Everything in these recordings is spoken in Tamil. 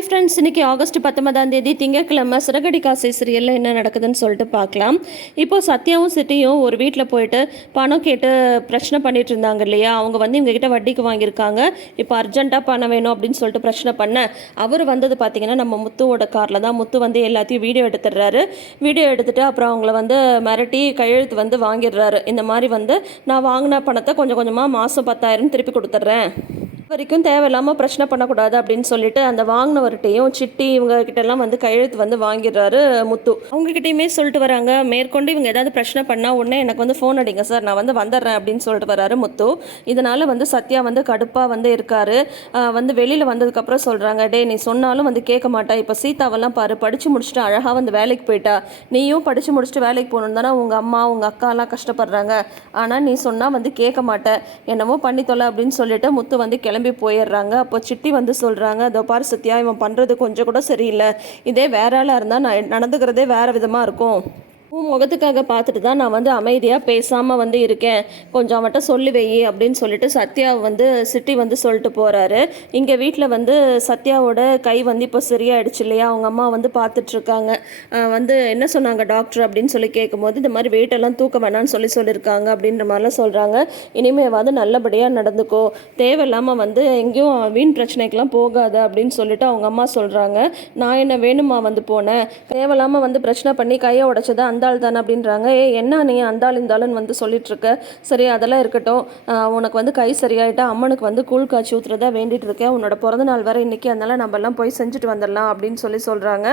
ஹாய் ஃப்ரெண்ட்ஸ் இன்னைக்கு ஆகஸ்ட் பத்தொன்பதாம் தேதி திங்கக்கிழமை சிறகடி காசை சீரியலில் என்ன நடக்குதுன்னு சொல்லிட்டு பார்க்கலாம். இப்போது சத்யாவும் சிட்டியும் ஒரு வீட்டில் போயிட்டு பணம் கேட்டு பிரச்சனை பண்ணிட்டு இருந்தாங்க இல்லையா? அவங்க வந்து இவங்ககிட்ட வட்டிக்கு வாங்கியிருக்காங்க. இப்போ அர்ஜென்ட்டாக பணம் வேணும் அப்படின்னு சொல்லிட்டு பிரச்சனை பண்ண அவர் வந்தது பார்த்தீங்கன்னா நம்ம முத்துவோட காரில் தான் முத்து வந்து எல்லாத்தையும் வீடியோ எடுத்துடுறாரு. வீடியோ எடுத்துகிட்டு அப்புறம் அவங்கள வந்து மிரட்டி கையெழுத்து வந்து வாங்கிடுறாரு. இந்த மாதிரி வந்து நான் வாங்கின பணத்தை கொஞ்சம் கொஞ்சமாக மாதம் பத்தாயிரம் திருப்பி கொடுத்துட்றேன். வரைக்கும் தேவையில்லாமல் பிரச்சனை பண்ணக்கூடாது அப்படின்னு சொல்லிட்டு அந்த வாங்கினவர்கிட்டையும் சிட்டி இவங்க கிட்டலாம் வந்து கையெழுத்து வந்து வாங்கிடுறாரு முத்து. அவங்க கிட்டயுமே சொல்லிட்டு வராங்க. மேற்கொண்டு இவங்க ஏதாவது பிரச்சனை பண்ணால் உடனே எனக்கு வந்து ஃபோன் அடிங்க சார். நான் வந்து வந்துடுறேன் அப்படின்னு சொல்லிட்டு வராரு முத்து. இதனால் வந்து சத்யா வந்து கடுப்பாக வந்து இருக்காரு. வந்து வெளியில் வந்ததுக்கப்புறம் சொல்கிறாங்க டே நீ சொன்னாலும் வந்து கேட்க மாட்டா. இப்போ சீதாவெல்லாம் பாரு படித்து முடிச்சுட்டு அழகாக வந்து வேலைக்கு போயிட்டா. நீயும் படித்து முடிச்சுட்டு வேலைக்கு போகணும் தானே உங்கள் அம்மா உங்கள் அக்காலாம் கஷ்டப்படுறாங்க. ஆனால் நீ சொன்னால் வந்து கேட்க மாட்டேன் என்னமோ பண்ணி தொலை அப்படின்னு சொல்லிட்டு முத்து வந்து கிளம்பி கிளம்பி போயிடுறாங்க. அப்போ சிட்டி வந்து சொல்கிறாங்க அதோ பாரு சத்யா இவன் பண்ணுறது கொஞ்சம் கூட சரியில்லை. இதே வேற ஆளாக இருந்தால் நடந்துக்கிறதே வேறு விதமாக இருக்கும். உன் முகத்துக்காக பார்த்துட்டு தான் நான் வந்து அமைதியாக பேசாமல் வந்து இருக்கேன். கொஞ்சம் அவன்கிட்ட சொல்லி வை அப்படின்னு சொல்லிட்டு சத்யா வந்து சிட்டி வந்து சொல்லிட்டு போகிறாரு இங்கே வீட்டில் வந்து சத்யாவோட கை வந்து இப்போ சரியாயிடுச்சு இல்லையா? அவங்க அம்மா வந்து பார்த்துட்ருக்காங்க வந்து என்ன சொன்னாங்க டாக்டர் அப்படின்னு சொல்லி கேட்கும்போது இந்த மாதிரி வெயிட்டெல்லாம் தூக்க வேணாம்னு சொல்லி சொல்லியிருக்காங்க அப்படின்ற மாதிரிலாம் சொல்கிறாங்க இனிமேவாவது நல்லபடியாக நடந்துக்கோ. தேவையில்லாமல் வந்து எங்கேயும் வீண் பிரச்சனைக்கெல்லாம் போகாத அப்படின்னு சொல்லிட்டு அவங்க அம்மா சொல்கிறாங்க நான் என்ன வேணுமா வந்து போனேன்? தேவையில்லாமல் வந்து பிரச்சனை பண்ணி கையை உடச்சதை அந்த அந்தாள் தானே அப்படின்றாங்க. ஏ என்ன நீ அந்தாள் ஆள் வந்து சொல்லிட்டு இருக்க சரி அதெல்லாம் இருக்கட்டும். உனக்கு வந்து கை சரியாயிட்டா அம்மனுக்கு வந்து கூழ் காய்ச்சி ஊற்றுறதா வேண்டிட்டு இருக்கேன் உன்னோட பிறந்த நாள் வர இன்னைக்கு. அதனால நம்ம எல்லாம் போய் செஞ்சுட்டு வந்துடலாம் அப்படின்னு சொல்லி சொல்கிறாங்க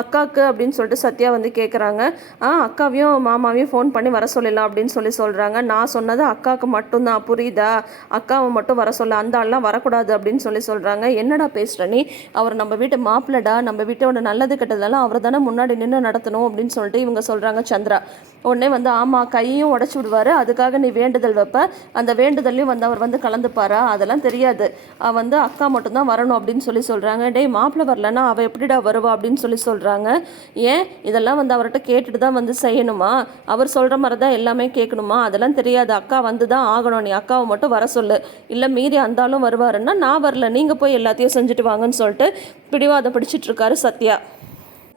அக்காவுக்கு அப்படின்னு சொல்லிட்டு சத்யா வந்து கேட்குறாங்க ஆ அக்காவையும் மாமாவையும் ஃபோன் பண்ணி வர சொல்லலாம் அப்படின்னு சொல்லி சொல்கிறாங்க நான் சொன்னது அக்காவுக்கு மட்டும்தான். புரியுதா? அக்காவை மட்டும் வர சொல்ல அந்த ஆள்லாம் வரக்கூடாது அப்படின்னு சொல்லி சொல்கிறாங்க என்னடா பேசுகிற நீ? அவர் நம்ம வீட்டு மாப்பிள்ளடா. நம்ம வீட்டோட நல்லது கெட்டதெல்லாம் அவர் தானே முன்னாடி நின்று நடத்தணும் அப்படின்னு சொல்லிட்டு இவங்க சொல்கிறாங்க சந்திரா. உடனே வந்து ஆமாம் கையும் உடச்சி விடுவார். அதுக்காக நீ வேண்டுதல் வைப்ப. அந்த வேண்டுதல்லையும் வந்து அவர் வந்து கலந்துப்பாரா? அதெல்லாம் தெரியாது. அவ வந்து அக்கா மட்டும்தான் வரணும் அப்படின்னு சொல்லி சொல்கிறாங்க டேய் மாப்பிள்ளை வரலன்னா அவள் எப்படிடா வருவா? அப்படின்னு சொல்லி சொல்கிறாங்க ஏன்? இதெல்லாம் வந்து அவர்கிட்ட கேட்டுட்டு தான் வந்து செய்யணுமா? அவர் சொல்கிற மாதிரி தான் எல்லாமே கேட்கணுமா? அதெல்லாம் தெரியாது. அக்கா வந்து தான் ஆகணும். நீ அக்காவை மட்டும் வர சொல்லு. இல்லை மீறி அந்தாலும் வருவாருன்னா நான் வரல. நீங்கள் போய் எல்லாத்தையும் செஞ்சுட்டு வாங்கன்னு சொல்லிட்டு பிடிவாதம் பிடிச்சிட்ருக்காரு சத்யா.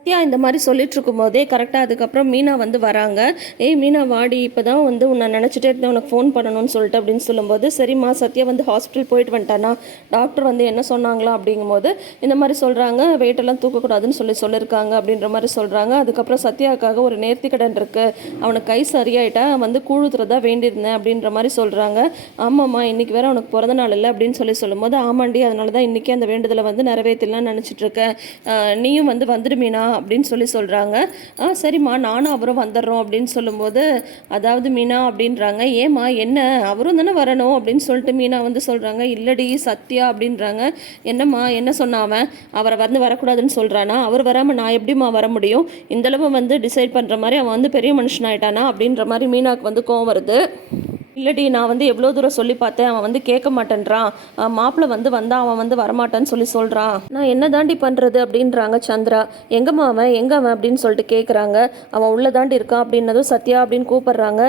சத்யா இந்த மாதிரி சொல்லிட்டு இருக்கும்போதே கரெக்டாக அதுக்கப்புறம் மீனா வந்து வராங்க. ஏய் மீனா வாடி இப்போ தான் வந்து உன்னை நினச்சிட்டே இருந்தேன் உனக்கு ஃபோன் பண்ணணும்னு சொல்லிட்டு அப்படின்னு சொல்லும்போது சரிம்மா சத்யா வந்து ஹாஸ்பிட்டல் போயிட்டு வந்துட்டானா? டாக்டர் வந்து என்ன சொன்னாங்களா அப்படிங்கும்போது இந்த மாதிரி சொல்கிறாங்க வெயிட்டெல்லாம் தூக்கக்கூடாதுன்னு சொல்லி சொல்லியிருக்காங்க அப்படின்ற மாதிரி சொல்கிறாங்க அதுக்கப்புறம் சத்யாவுக்காக ஒரு நேர்த்தி கடன் இருக்குது அவனுக்கு கை சரியாயிட்டா வந்து கூழுத்துறதா வேண்டியிருந்தேன் அப்படின்ற மாதிரி சொல்கிறாங்க ஆமாம்மா இன்னைக்கு வேறு அவனுக்கு பிறந்த நாள் இல்லை அப்படின்னு சொல்லி சொல்லும்போது ஆமாண்டி அதனால தான் இன்றைக்கி அந்த வேண்டுதலை வந்து நிறைவேற்றலாம் நினச்சிட்டு இருக்கேன். நீயும் வந்து வந்துடு மீனா. அப்படின்னு சொல்லி சொல்கிறாங்க ஆ சரிம்மா நானும் அவரும் வந்துடுறோம் அப்படின்னு சொல்லும்போது அதாவது மீனா அப்படின்றாங்க. ஏம்மா என்ன? அவரும் தானே வரணும் அப்படின்னு சொல்லிட்டு மீனா வந்து சொல்கிறாங்க இல்லடி சத்யா அப்படின்றாங்க. என்னம்மா என்ன சொன்னாவன் அவரை வந்து வரக்கூடாதுன்னு சொல்கிறானா அவர் வராமல் நான் எப்படிம்மா வர முடியும்? இந்தளவு வந்து டிசைட் பண்ணுற மாதிரி அவன் வந்து பெரிய மனுஷனாயிட்டானா? அப்படின்ற மாதிரி மீனாவுக்கு வந்து கோவம் வருது. இல்லடி நான் வந்து எவ்வளோ தூரம் சொல்லி பார்த்தேன் அவன் வந்து கேட்க மாட்டேன்றான். மாப்பிள்ளை வந்து வந்தா அவன் வந்து வரமாட்டான்னு சொல்லி சொல்கிறான் நான் என்ன தாண்டி பண்ணுறது அப்படின்றாங்க சந்திரா. எங்கம்மா அவன்? எங்கே அவன் அப்படின்னு சொல்லிட்டு கேட்குறாங்க அவன் உள்ளே தாண்டி இருக்கான் அப்படின்னதும் சத்யா அப்படின்னு கூப்பிட்றாங்க.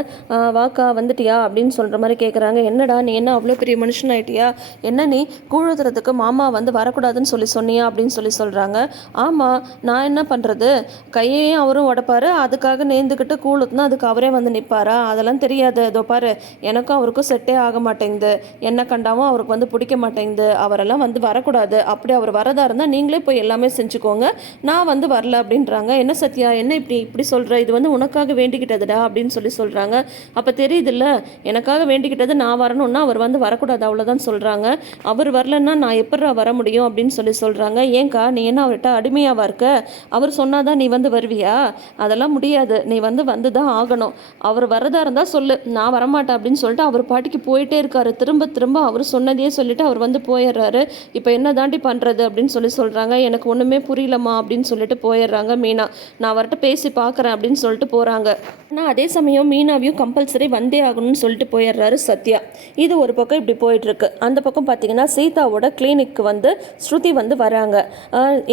வாக்கா வந்துட்டியா அப்படின்னு சொல்கிற மாதிரி கேட்குறாங்க என்னடா நீ என்ன அவ்வளோ பெரிய மனுஷன் ஆயிட்டியா என்ன நீ? கூழுதுறதுக்கு மாமா வந்து வரக்கூடாதுன்னு சொல்லி சொன்னியா அப்படின்னு சொல்லி சொல்கிறாங்க ஆமாம் நான் என்ன பண்ணுறது கையையும் அவரும் உடப்பாரு. அதுக்காக நேர்ந்துக்கிட்டு கூழுத்துனா அதுக்கு அவரே வந்து நிற்பாரா அதெல்லாம் தெரியாது. இதோ பாரு எனக்கும் அவருக்கும் செட்டே ஆக மாட்டேங்குது. என்ன கண்டாவும் அவருக்கு வந்து பிடிக்க மாட்டேங்குது. அவரெல்லாம் வந்து வரக்கூடாது. அப்படி அவர் வரதா இருந்தால் நீங்களே போய் எல்லாமே செஞ்சுக்கோங்க. நான் வந்து வரல அப்படின்றாங்க. என்ன சத்யா? என்ன இப்படி இப்படி சொல்கிற இது வந்து உனக்காக வேண்டிக்கிட்டதுடா? அப்படின்னு சொல்லி சொல்கிறாங்க அப்போ தெரியுதுல்ல எனக்காக வேண்டிக்கிட்டது நான் வரணும்னா அவர் வந்து வரக்கூடாது. அவ்வளோதான் சொல்கிறாங்க அவர் வரலன்னா நான் எப்படா வர முடியும்? அப்படின்னு சொல்லி சொல்கிறாங்க ஏன்க்கா நீ என்ன அவர்கிட்ட அடிமையாவா இருக்க? அவர் சொன்னாதான் நீ வந்து வருவியா? அதெல்லாம் முடியாது. நீ வந்து வந்து தான் ஆகணும். அவர் வரதா இருந்தால் சொல்லு. நான் வரமாட்டேன் அப்படின்னு சொல்லிட்டு அவர் பாட்டிக்கு போயிட்டே இருக்காரு. திரும்ப திரும்ப அவர் சொன்னதையே சொல்லிட்டு அவர் வந்து போயிடுறாரு. இப்போ என்ன தாண்டி பண்ணுறது அப்படின்னு சொல்லி சொல்கிறாங்க எனக்கு ஒன்றுமே புரியலம்மா அப்படின்னு சொல்லிட்டு போயிடுறாங்க மீனா. நான் அவர்கிட்ட பேசி பார்க்குறேன் அப்படின்னு சொல்லிட்டு போகிறாங்க ஆனால் அதே சமயம் மீனாவையும் கம்பல்சரி வந்தே ஆகணும்னு சொல்லிட்டு போயிடுறாரு சத்யா. இது ஒரு பக்கம் இப்படி போயிட்டுருக்கு. அந்த பக்கம் பார்த்தீங்கன்னா சீதாவோட கிளினிக்கு வந்து ஸ்ருதி வந்து வராங்க.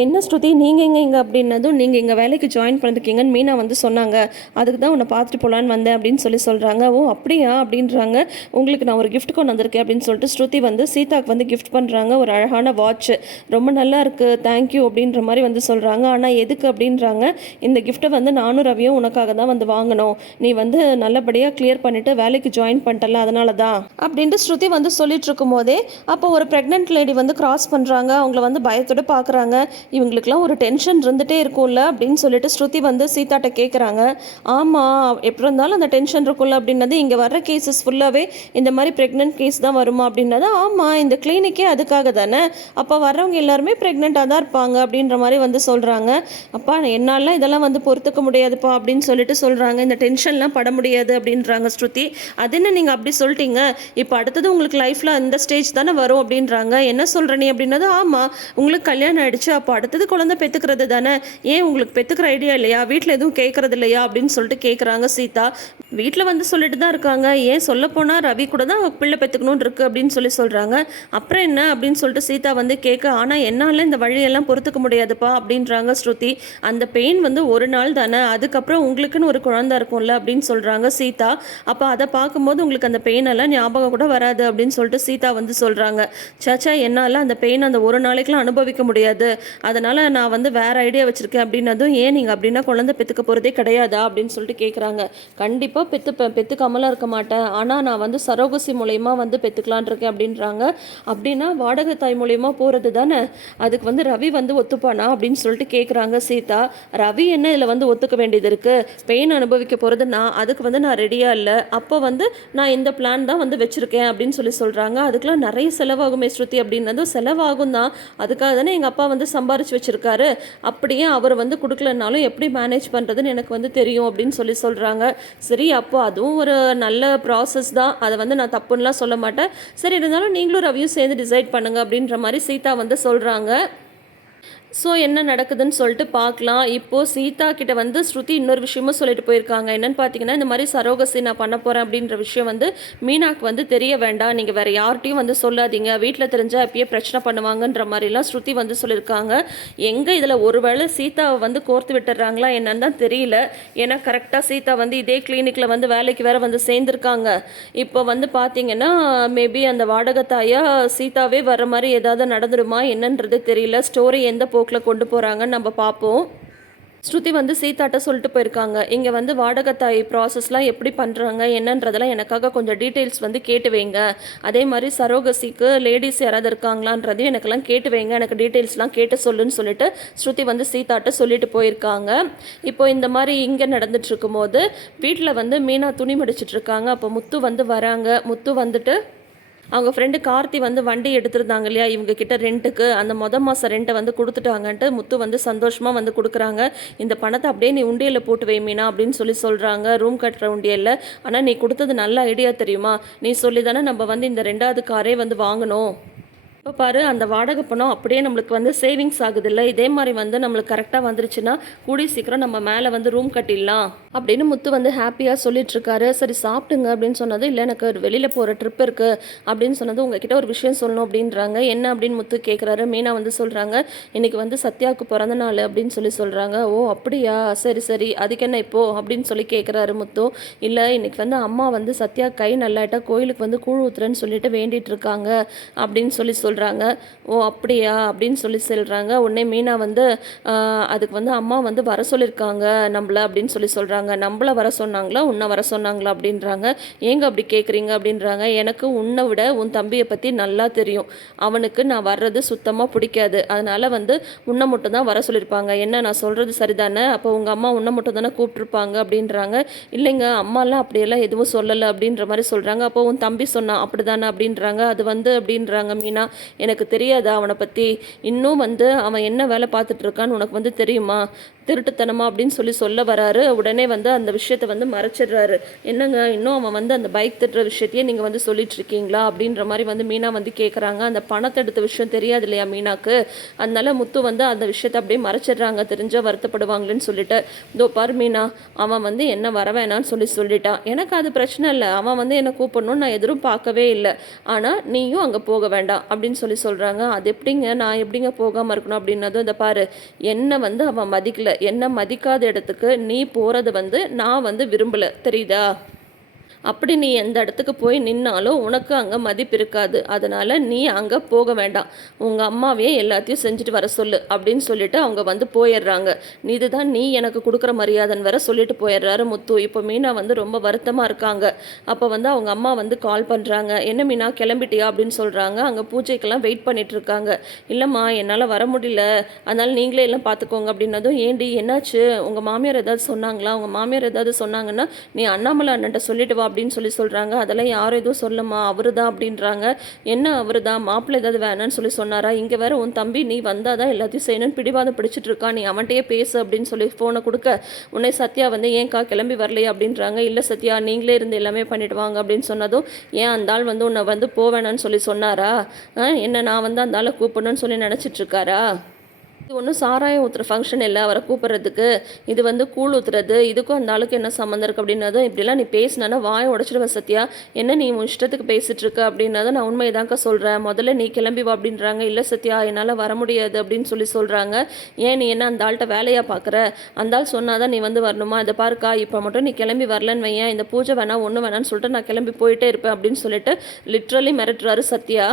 என்ன ஸ்ருதி? நீங்கள் எங்கே இங்கே அப்படின்னதும் நீங்கள் இங்கே வேலைக்கு ஜாயின் பண்ணிருக்கீங்கன்னு மீனா வந்து சொன்னாங்க. அதுக்கு தான் உன்னை பார்த்துட்டு போகலான்னு வந்தேன் அப்படின்னு சொல்லி சொல்கிறாங்க ஓ அப்படியா? அப்படின்னு அப்படின்றாங்க. உங்களுக்கு நான் ஒரு கிஃப்ட் கொண்டு வந்திருக்கேன் அப்படின்னு சொல்லிட்டு ஸ்ருதி வந்து சீதாக்கு வந்து கிஃப்ட் பண்ணுறாங்க ஒரு அழகான வாட்ச் ரொம்ப நல்லா இருக்குது தேங்க்யூ அப்படின்ற மாதிரி வந்து சொல்கிறாங்க ஆனால் எதுக்கு? அப்படின்றாங்க. இந்த கிஃப்ட்டை வந்து நானும் ரவியும் உனக்காக தான் வந்து வாங்கினோம் நீ வந்து நல்லபடியாக கிளியர் பண்ணிவிட்டு வேலைக்கு ஜாயின் பண்ணிட்டல அதனால தான். அப்படின்ட்டு ஸ்ருதி வந்து சொல்லிட்டு இருக்கும்போதே அப்போ ஒரு ப்ரெக்னென்ட் லேடி வந்து கிராஸ் பண்ணுறாங்க அவங்கள வந்து பயத்தோட பார்க்குறாங்க இவங்களுக்குலாம் ஒரு டென்ஷன் இருந்துகிட்டே இருக்கும்ல அப்படின்னு சொல்லிட்டு ஸ்ருதி வந்து சீதாட்ட கேட்குறாங்க ஆமாம் எப்படி இருந்தாலும் அந்த டென்ஷன் இருக்கும்ல அப்படின்னது இங்கே வர்ற கேசஸ் ஃபுல்லாகவே இந்த மாதிரி ப்ரெக்னென்ட் கேஸ் தான் வருமா அப்படின்னது ஆமாம் இந்த கிளினிக்கே அதுக்காக தானே. அப்போ வர்றவங்க எல்லாருமே ப்ரெக்னெண்ட்டாக தான் இருப்பாங்க அப்படின்ற மாதிரி வந்து சொல்கிறாங்க அப்பா என்னால் இதெல்லாம் வந்து பொறுத்துக்க முடியாதுப்பா அப்படின்னு சொல்லிட்டு சொல்கிறாங்க இந்த டென்ஷன்லாம் பட முடியாது அப்படின்றாங்க ஸ்ருதி. அது என்ன நீங்கள் அப்படி சொல்லிட்டீங்க? இப்போ அடுத்தது உங்களுக்கு லைஃப்பில் இந்த ஸ்டேஜ் தானே வரும் அப்படின்றாங்க. என்ன சொல்கிற நீ அப்படின்னது ஆமாம் உங்களுக்கு கல்யாணம் ஆயிடுச்சு. அப்போ அடுத்தது குழந்தை பெற்றுக்கிறது தானே. ஏன் உங்களுக்கு பெற்றுக்கிற ஐடியா இல்லையா? வீட்டில் எதுவும் கேட்குறது இல்லையா? அப்படின்னு சொல்லிட்டு கேட்குறாங்க சீதா. வீட்டில் வந்து சொல்லிட்டு தான் இருக்காங்க. ஏன் சொல்லப்போனால் ரவி கூட தான் பிள்ளை பெற்றுக்கணும்னு இருக்குது அப்படின்னு சொல்லி சொல்கிறாங்க அப்புறம் என்ன அப்படின்னு சொல்லிட்டு சீதா வந்து கேட்க ஆனால் என்னால் இந்த வழியெல்லாம் பொறுத்துக்க முடியாதுப்பா அப்படின்றாங்க ஸ்ருதி. அந்த பெயின் வந்து ஒரு நாள் தானே அதுக்கப்புறம் உங்களுக்குன்னு ஒரு குழந்தை இருக்கும்ல அப்படின்னு சொல்கிறாங்க சீதா. அப்போ அதை பார்க்கும்போது உங்களுக்கு அந்த பெயின் எல்லாம் ஞாபகம் கூட வராது அப்படின்னு சொல்லிட்டு சீதா வந்து சொல்கிறாங்க சாச்சா என்னால் அந்த பெயின் அந்த ஒரு நாளைக்கெலாம் அனுபவிக்க முடியாது. அதனால் நான் வந்து வேறு ஐடியா வச்சுருக்கேன் அப்படின்னதும் ஏன் நீங்கள் அப்படின்னா குழந்தை பெற்றுக்க போகிறதே கிடையாதா? அப்படின்னு சொல்லிட்டு கேட்குறாங்க கண்டிப்பாக பெற்று பெற்றுக்காமலாம் இருக்க மாட்டேன். ஆனால் நான் வந்து சரோகசி மூலயமா வந்து பெற்றுக்கலான் இருக்கேன் அப்படின்றாங்க. அப்படின்னா வாடகை தாய் மூலயமா போகிறது தானே? அதுக்கு வந்து ரவி வந்து ஒத்துப்பானா அப்படின்னு சொல்லிட்டு கேட்குறாங்க சீதா. ரவி என்ன இதில் வந்து ஒத்துக்க வேண்டியது இருக்குது பெயின் அனுபவிக்க போகிறது நான் அதுக்கு வந்து நான் ரெடியாக இல்லை. அப்போ வந்து நான் இந்த பிளான் தான் வந்து வச்சுருக்கேன் அப்படின்னு சொல்லி சொல்கிறாங்க அதுக்கெலாம் நிறைய செலவாகுமே ஸ்ருதி அப்படின்னதும் செலவாகும் தான். அதுக்காக தானே எங்கள் அப்பா வந்து சம்பாரிச்சு வச்சுருக்காரு. அப்படியே அவர் வந்து கொடுக்கலனாலும் எப்படி மேனேஜ் பண்ணுறதுன்னு எனக்கு வந்து தெரியும் அப்படின்னு சொல்லி சொல்கிறாங்க சரி அப்போ அதுவும் ஒரு நல்ல ப்ரா ப்ராசஸ் தான். அதை வந்து நான் தப்புன்னெலாம் சொல்ல மாட்டேன். சரி இருந்தாலும் நீங்களும் ரவியும் சேர்ந்து டிசைட் பண்ணுங்க அப்படின்ற மாதிரி சீதா வந்து சொல்கிறாங்க ஸோ என்ன நடக்குதுன்னு சொல்லிட்டு பார்க்கலாம். இப்போது சீதா கிட்ட வந்து ஸ்ருதி இன்னொரு விஷயமும் சொல்லிட்டு போயிருக்காங்க. என்னன்னு பார்த்தீங்கன்னா இந்த மாதிரி சரோகசி நான் பண்ண போகிறேன் அப்படின்ற விஷயம் வந்து மீனாக்கு வந்து தெரிய வேண்டாம். நீங்கள் வேறு யார்கிட்டையும் வந்து சொல்லாதீங்க. வீட்டில் தெரிஞ்சால் அப்பயே பிரச்சனை பண்ணுவாங்கன்ற மாதிரிலாம் ஸ்ருதி வந்து சொல்லியிருக்காங்க. எங்கே இதில் ஒருவேளை சீதாவை வந்து கோர்த்து விட்டுறாங்களா என்னன்னு தான் தெரியல. ஏன்னா கரெக்டாக சீதா வந்து இதே கிளினிக்கில் வந்து வேலைக்கு வேறு வந்து சேர்ந்துருக்காங்க. இப்போ வந்து பார்த்தீங்கன்னா மேபி அந்த வாடகத்தாயாக சீதாவே வர மாதிரி ஏதாவது நடந்துடுமா என்னன்றது தெரியல. ஸ்டோரி எந்த போக்கில் கொண்டு போகிறாங்கன்னு நம்ம பார்ப்போம். ஸ்ருதி வந்து சீதாட்ட சொல்லிட்டு போயிருக்காங்க. இங்கே வந்து வாடகத்தாய் ப்ராசஸ்லாம் எப்படி பண்ணுறாங்க என்னன்றதெல்லாம் எனக்காக கொஞ்சம் டீட்டெயில்ஸ் வந்து கேட்டு வைங்க. அதே மாதிரி சரோகசிக்கு லேடிஸ் யாராவது இருக்காங்களான்றதையும் எனக்கெல்லாம் கேட்டு வைங்க. எனக்கு டீட்டெயில்ஸ்லாம் கேட்டு சொல்லுன்னு சொல்லிட்டு ஸ்ருதி வந்து சீதாட்ட சொல்லிட்டு போயிருக்காங்க. இப்போ இந்த மாதிரி இங்கே நடந்துட்டு இருக்கும்போது வீட்டில் வந்து மீனா துணி மடிச்சிட்டுருக்காங்க அப்போ முத்து வந்து வராங்க. முத்து வந்துட்டு அவங்க ஃப்ரெண்டு கார்த்தி வந்து வண்டி எடுத்திருந்தாங்க இல்லையா? இவங்க கிட்ட ரெண்ட்டுக்கு அந்த மொத மாதம் ரெண்ட்டை வந்து கொடுத்துட்டாங்கன்ட்டு முத்து வந்து சந்தோஷமாக வந்து கொடுக்குறாங்க. இந்த பணத்தை அப்படியே நீ உண்டியலில் போட்டு வைமீனா அப்படின்னு சொல்லி சொல்கிறாங்க ரூம் கட்டுற உண்டியலில். ஆனால் நீ கொடுத்தது நல்ல ஐடியா தெரியுமா? நீ சொல்லி தானே நம்ம வந்து இந்த ரெண்டாவது காரே வந்து வாங்கணும். இப்போ பாரு அந்த வாடகை பணம் அப்படியே நம்மளுக்கு வந்து சேவிங்ஸ் ஆகுது இல்லை இதே மாதிரி வந்து நம்மளுக்கு கரெக்டாக வந்துருச்சுன்னா கூடி சீக்கிரம் நம்ம மேலே வந்து ரூம் கட்டிடலாம். அப்படின்னு முத்து வந்து ஹாப்பியாக சொல்லிட்டு இருக்காரு. சரி சாப்பிடுங்க அப்படின்னு சொன்னது இல்லை எனக்கு வெளியில் போகிற ட்ரிப் இருக்குது அப்படின்னு சொன்னது உங்ககிட்ட ஒரு விஷயம் சொல்லணும் அப்படின்றாங்க. என்ன? அப்படின்னு முத்து கேட்குறாரு மீனா வந்து சொல்கிறாங்க இன்னைக்கு வந்து சத்யாவுக்கு பிறந்த நாள் அப்படின்னு சொல்லி சொல்கிறாங்க ஓ அப்படியா? சரி சரி. அதுக்கு என்ன இப்போ? அப்படின்னு சொல்லி கேட்குறாரு முத்து. இல்லை இன்னைக்கு வந்து அம்மா வந்து சத்யா கை நல்லாட்டா கோயிலுக்கு வந்து கூழ் ஊத்துறேன்னு சொல்லிட்டு வேண்டிட்டு இருக்காங்க அப்படின்னு சொல்லி சொல்கிறாங்க ஓ அப்படியா? அப்படின்னு சொல்லி சொல்கிறாங்க உடனே மீனா வந்து அதுக்கு வந்து அம்மா வந்து வர சொல்லியிருக்காங்க நம்மள அப்படின்னு சொல்லி சொல்கிறாங்க நம்மள வர சொன்னாங்களா? உன்னை வர சொன்னாங்களா? அப்படின்றாங்க. ஏங்க அப்படி கேட்குறீங்க அப்படின்றாங்க. எனக்கு உன்னை விட உன் தம்பியை பற்றி நல்லா தெரியும். அவனுக்கு நான் வர்றது சுத்தமாக பிடிக்காது. அதனால் வந்து உன்னை மட்டும் தான் வர சொல்லியிருப்பாங்க என்ன நான் சொல்கிறது சரிதானே? அப்போ உங்கள் அம்மா உன்னை மட்டும் தானே கூப்பிட்ருப்பாங்க அப்படின்றாங்க. இல்லைங்க அம்மாலாம் அப்படியெல்லாம் எதுவும் சொல்லலை. அப்படின்ற மாதிரி சொல்கிறாங்க அப்போ உன் தம்பி சொன்னான் அப்படி தானே அப்படின்றாங்க. அது வந்து அப்படின்றாங்க மீனா. எனக்கு தெரியாதா அவனை பற்றி இன்னும் வந்து அவன் என்ன வேலை பார்த்துட்டு இருக்கான்னு உனக்கு வந்து தெரியுமா? திருட்டுத்தனமா அப்படின்னு சொல்லி சொல்ல வராரு. உடனே வந்து அந்த விஷயத்தை வந்து மறைச்சிடுறாரு. என்னங்க இன்னும் அவன் வந்து அந்த பைக் திட்டுற விஷயத்தையே நீங்கள் வந்து சொல்லிட்டு இருக்கீங்களா? அப்படின்ற மாதிரி வந்து மீனா வந்து கேட்குறாங்க அந்த பணத்தை எடுத்த விஷயம் தெரியாது இல்லையா மீனாக்கு? அதனால முத்து வந்து அந்த விஷயத்தை அப்படியே மறைச்சிடுறாங்க. தெரிஞ்சால் வருத்தப்படுவாங்களேன்னு சொல்லிட்டு இதோ பார் மீனா அவன் வந்து என்ன வர வேணான்னு சொல்லி சொல்லிட்டான். எனக்கு அது பிரச்சனை இல்லை. அவன் வந்து என்னை கூப்பிடணும்னு நான் எதிரும் பார்க்கவே இல்லை. ஆனால் நீயும் அங்கே போக வேண்டாம். அப்படின்னு சொல்லி சொல்கிறாங்க அது எப்படிங்க? நான் எப்படிங்க போகாமல் இருக்கணும் அப்படின்னதும் இந்த பாரு என்னை வந்து அவன் மதிக்கல. என்ன மதிக்காத இடத்துக்கு நீ போகிறது வந்து நான் வந்து விரும்பலை. தெரியுதா? அப்படி நீ எந்த இடத்துக்கு போய் நின்னாலும் உனக்கு அங்கே மதிப்பு இருக்காது. அதனால் நீ அங்கே போக வேண்டாம். உங்கள் அம்மாவே எல்லாத்தையும் செஞ்சுட்டு வர சொல்லு அப்படின்னு சொல்லிட்டு அவங்க வந்து போயிடுறாங்க. இதுதான் நீ எனக்கு கொடுக்குற மரியாதைன்னு வேற சொல்லிட்டு போயிடுறாரு முத்து. இப்போ மீனா வந்து ரொம்ப வருத்தமாக இருக்காங்க. அப்போ வந்து அவங்க அம்மா வந்து கால் பண்ணுறாங்க என்ன மீனா கிளம்பிட்டியா? அப்படின்னு சொல்கிறாங்க அங்கே பூஜைக்கெல்லாம் வெயிட் பண்ணிட்டு இருக்காங்க. இல்லைம்மா என்னால் வர முடியல. அதனால் நீங்களே எல்லாம் பார்த்துக்கோங்க அப்படின்னதும் ஏண்டி என்னாச்சு? உங்கள் மாமியார் ஏதாவது சொன்னாங்களா? உங்கள் மாமியார் ஏதாவது சொன்னாங்கன்னா நீ அண்ணாமலை அண்ணன்ட்ட சொல்லிட்டு வா அப்படின்னு சொல்லி சொல்கிறாங்க அதெல்லாம் யாரும் எதுவும் சொல்லம்மா அவரு தான் அப்படின்றாங்க. என்ன அவரு தான் மாப்பிள்ளை ஏதாவது வேணான்னு சொல்லி சொன்னாரா? இங்கே வேற உன் தம்பி நீ வந்தால் தான் எல்லாத்தையும் செய்யணும்னு பிடிவாதம் பிடிச்சிட்டு இருக்கா நீ அவன்கிட்டயே பேசு அப்படின்னு சொல்லி ஃபோனை கொடுக்க உன்னை சத்யா வந்து ஏன்க்கா கிளம்பி வரலையே அப்படின்றாங்க. இல்லை சத்யா நீங்களே இருந்து எல்லாமே பண்ணிட்டு வாங்க அப்படின்னு சொன்னதும் ஏன் அந்த ஆள் வந்து உன்னை வந்து போவேணான்னு சொல்லி சொன்னாரா? ஆ, என்ன நான் வந்து அந்த ஆளை கூப்பிடணும்னு சொல்லி நினச்சிட்டு இருக்காரா? இது ஒன்றும் சாராயம் ஊற்றுற ஃபங்க்ஷன் இல்லை. அவரை கூப்பிட்றதுக்கு இது வந்து கூழ் ஊற்றுறது இதுக்கும் அந்த ஆளுக்கு என்ன சம்மந்தம் இருக்குது அப்படின்னதும் இப்படிலாம் நீ பேசினா வாயை உடச்சிடுவேன் சத்யா. என்ன நீ உன் இஷ்டத்துக்கு பேசிகிட்டு இருக்க அப்படின்னதும் நான் உண்மையை தான்க்கா சொல்கிறேன் முதல்ல நீ கிளம்பி வா அப்படின்றாங்க. இல்லை சத்யா என்னால் வர முடியாது அப்படின்னு சொல்லி சொல்கிறாங்க ஏன் நீ என்ன அந்த ஆள்கிட்ட வேலையாக பார்க்குற அந்த ஆள் சொன்னாதான் நீ வந்து வரணுமா? இதை பாருக்கா இப்போ மட்டும் நீ கிளம்பி வரலன்னு வையேன். இந்த பூஜை வேணா ஒன்று வேணான்னு சொல்லிட்டு நான் கிளம்பி போயிட்டே இருப்பேன் அப்படின்னு சொல்லிட்டு லிட்ரலி மிரட்டுறாரு சத்யா.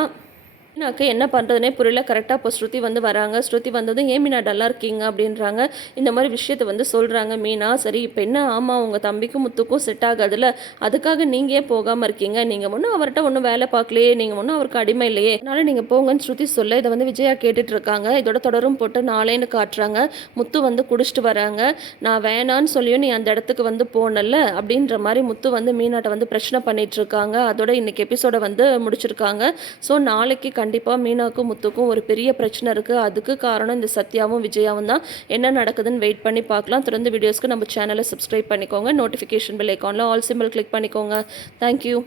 மீனாக்கு என்ன பண்ணுறதுனே புரியல. கரெக்டாக இப்போ ஸ்ருதி வந்து வராங்க. ஸ்ருதி வந்ததும் ஏன் மீனா டல்லாக இருக்கீங்க? அப்படின்றாங்க. இந்த மாதிரி விஷயத்த வந்து சொல்கிறாங்க மீனா. சரி இப்போ என்ன? ஆமாம் உங்கள் தம்பிக்கும் முத்துக்கும் செட் ஆகாதுல்ல. அதுக்காக நீங்கள் ஏன் போகாமல் இருக்கீங்க? நீங்கள் ஒன்றும் அவர்கிட்ட ஒன்றும் வேலை பார்க்கலையே. நீங்கள் ஒன்றும் அவருக்கு அடிமை இல்லையே. அதனால் நீங்கள் போங்கன்னு ஸ்ருதி சொல்ல இதை வந்து விஜயா கேட்டுட்டு இருக்காங்க. இதோட தொடரும் போட்டு நாளேன்னு காட்டுறாங்க. முத்து வந்து குடிச்சிட்டு வராங்க. நான் வேணான்னு சொல்லியும் நீ அந்த இடத்துக்கு வந்து போனல அப்படின்ற மாதிரி முத்து வந்து மீனாட்ட வந்து பிரச்சனை பண்ணிட்டு இருக்காங்க. அதோட இன்னைக்கு எபிசோட வந்து முடிச்சிருக்காங்க. ஸோ நாளைக்கு கண்டிப்பாக மீனாக்கும் முத்துக்கும் ஒரு பெரிய பிரச்சனை இருக்குது அதுக்கு காரணம் இந்த சத்யாவும் விஜயாவும் தான். என்ன நடக்குதுன்னு வெயிட் பண்ணி பார்க்கலாம். தொடர்ந்து வீடியோஸ்க்கு நம்ம சேனலை சப்ஸ்கிரைப் பண்ணிக்கோங்க. நோட்டிஃபிகேஷன் பெல் ஐக்கானில் ஆல் சிம்பிள் கிளிக் பண்ணிக்கோங்க. Thank you